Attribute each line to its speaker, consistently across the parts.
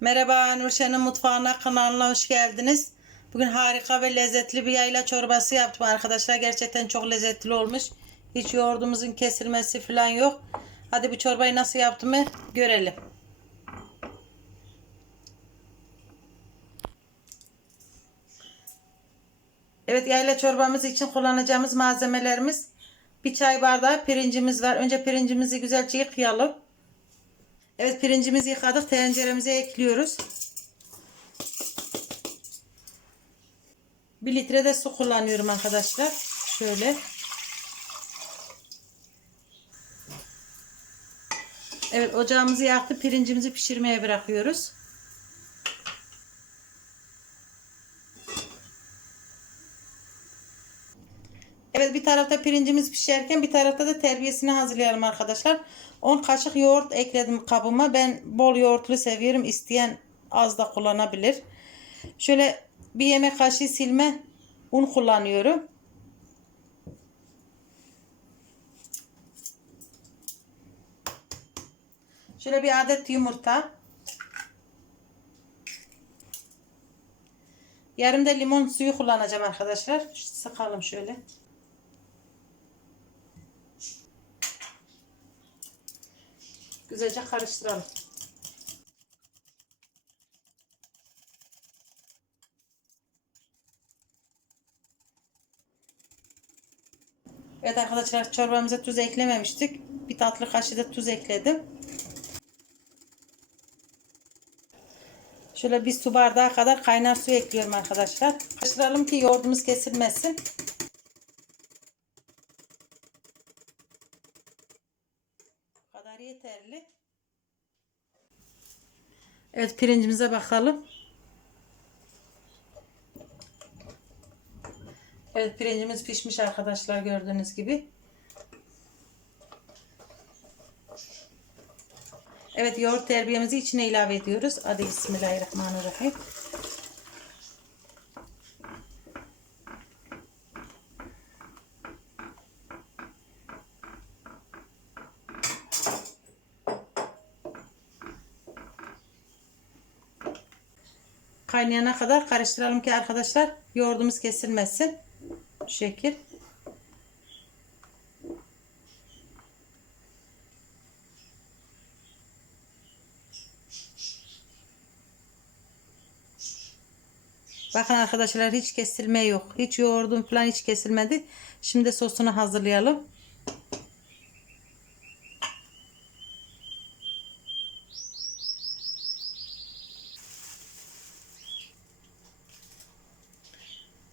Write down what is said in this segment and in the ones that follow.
Speaker 1: Merhaba Nurşen'in mutfağına kanalına hoş geldiniz. Bugün harika ve lezzetli bir yayla çorbası yaptım arkadaşlar. Gerçekten çok lezzetli olmuş. Hiç yoğurdumuzun kesilmesi falan yok. Hadi bu çorbayı nasıl yaptığımı görelim. Evet yayla çorbamız için kullanacağımız malzemelerimiz bir çay bardağı pirincimiz var. Önce pirincimizi güzelce yıkayalım. Evet pirincimizi yıkadık. Tenceremize ekliyoruz. 1 litre de su kullanıyorum arkadaşlar. Şöyle. Evet ocağımızı yaktı. Pirincimizi pişirmeye bırakıyoruz. Evet bir tarafta pirincimiz pişerken bir tarafta da terbiyesini hazırlayalım arkadaşlar. 10 kaşık yoğurt ekledim kabıma. Ben bol yoğurtlu seviyorum. İsteyen az da kullanabilir. Şöyle bir yemek kaşığı silme un kullanıyorum. Şöyle bir adet yumurta. Yarım da limon suyu kullanacağım arkadaşlar. Sıkalım şöyle. Güzelce karıştıralım. Evet arkadaşlar çorbamıza tuz eklememiştik. Bir tatlı kaşığı da tuz ekledim. Şöyle bir su bardağı kadar kaynar su ekliyorum arkadaşlar. Karıştıralım ki yoğurdumuz kesilmesin. Bu kadar yeterli. Evet pirincimize bakalım. Evet pirincimiz pişmiş arkadaşlar gördüğünüz gibi. Evet yoğurt terbiyemizi içine ilave ediyoruz. Hadi bismillahirrahmanirrahim. Kaynayana kadar karıştıralım ki arkadaşlar yoğurdumuz kesilmesin. Şu şekil. Bakın arkadaşlar hiç kesilme yok. Hiç yoğurdum falan hiç kesilmedi. Şimdi sosunu hazırlayalım.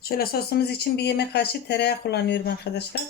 Speaker 1: Şöyle sosumuz için bir yemek kaşığı tereyağı kullanıyorum arkadaşlar.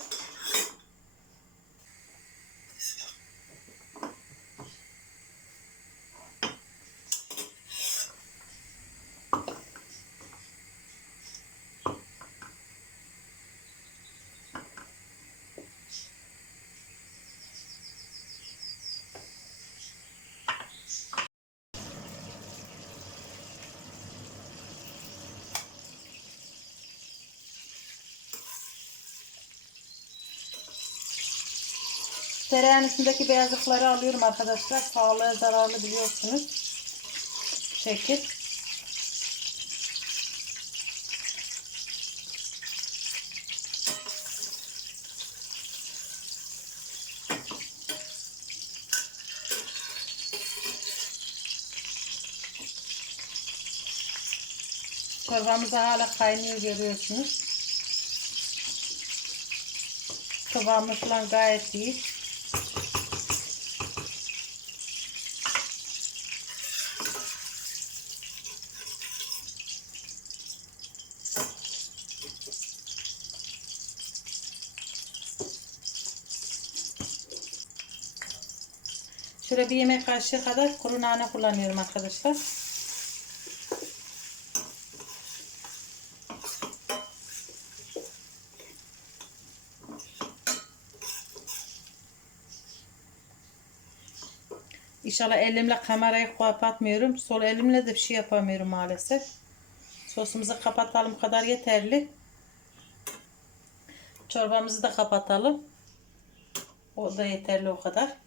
Speaker 1: Tereyağın üstündeki beyazlıkları alıyorum arkadaşlar. Sağlığa zararlı biliyorsunuz. Şekil. Çorbamız hala kaynıyor görüyorsunuz. Kıvamı falan gayet iyi. Şöyle bir yemek kaşığı kadar kuru nane kullanıyorum arkadaşlar. İnşallah elimle kamerayı kapatmıyorum. Sol elimle de bir şey yapamıyorum maalesef. Sosumuzu kapatalım kadar yeterli. Çorbamızı da kapatalım. O da yeterli o kadar.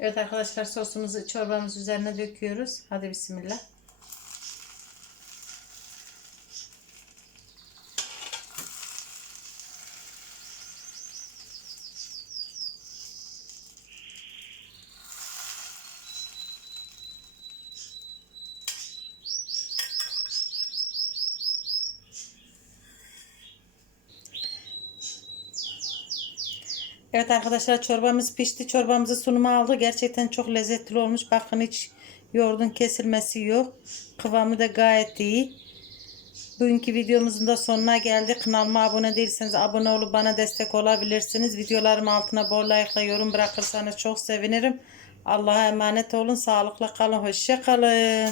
Speaker 1: Evet arkadaşlar sosumuzu çorbamız üzerine döküyoruz. Hadi bismillah. Evet arkadaşlar çorbamız pişti. Çorbamızı sunuma aldı. Gerçekten çok lezzetli olmuş. Bakın hiç yoğurdun kesilmesi yok. Kıvamı da gayet iyi. Bugünkü videomuzun da sonuna geldik. Kanalıma abone değilseniz abone olup bana destek olabilirsiniz. Videolarım altına bol like yorum bırakırsanız çok sevinirim. Allah'a emanet olun. Sağlıkla kalın. Hoşça kalın.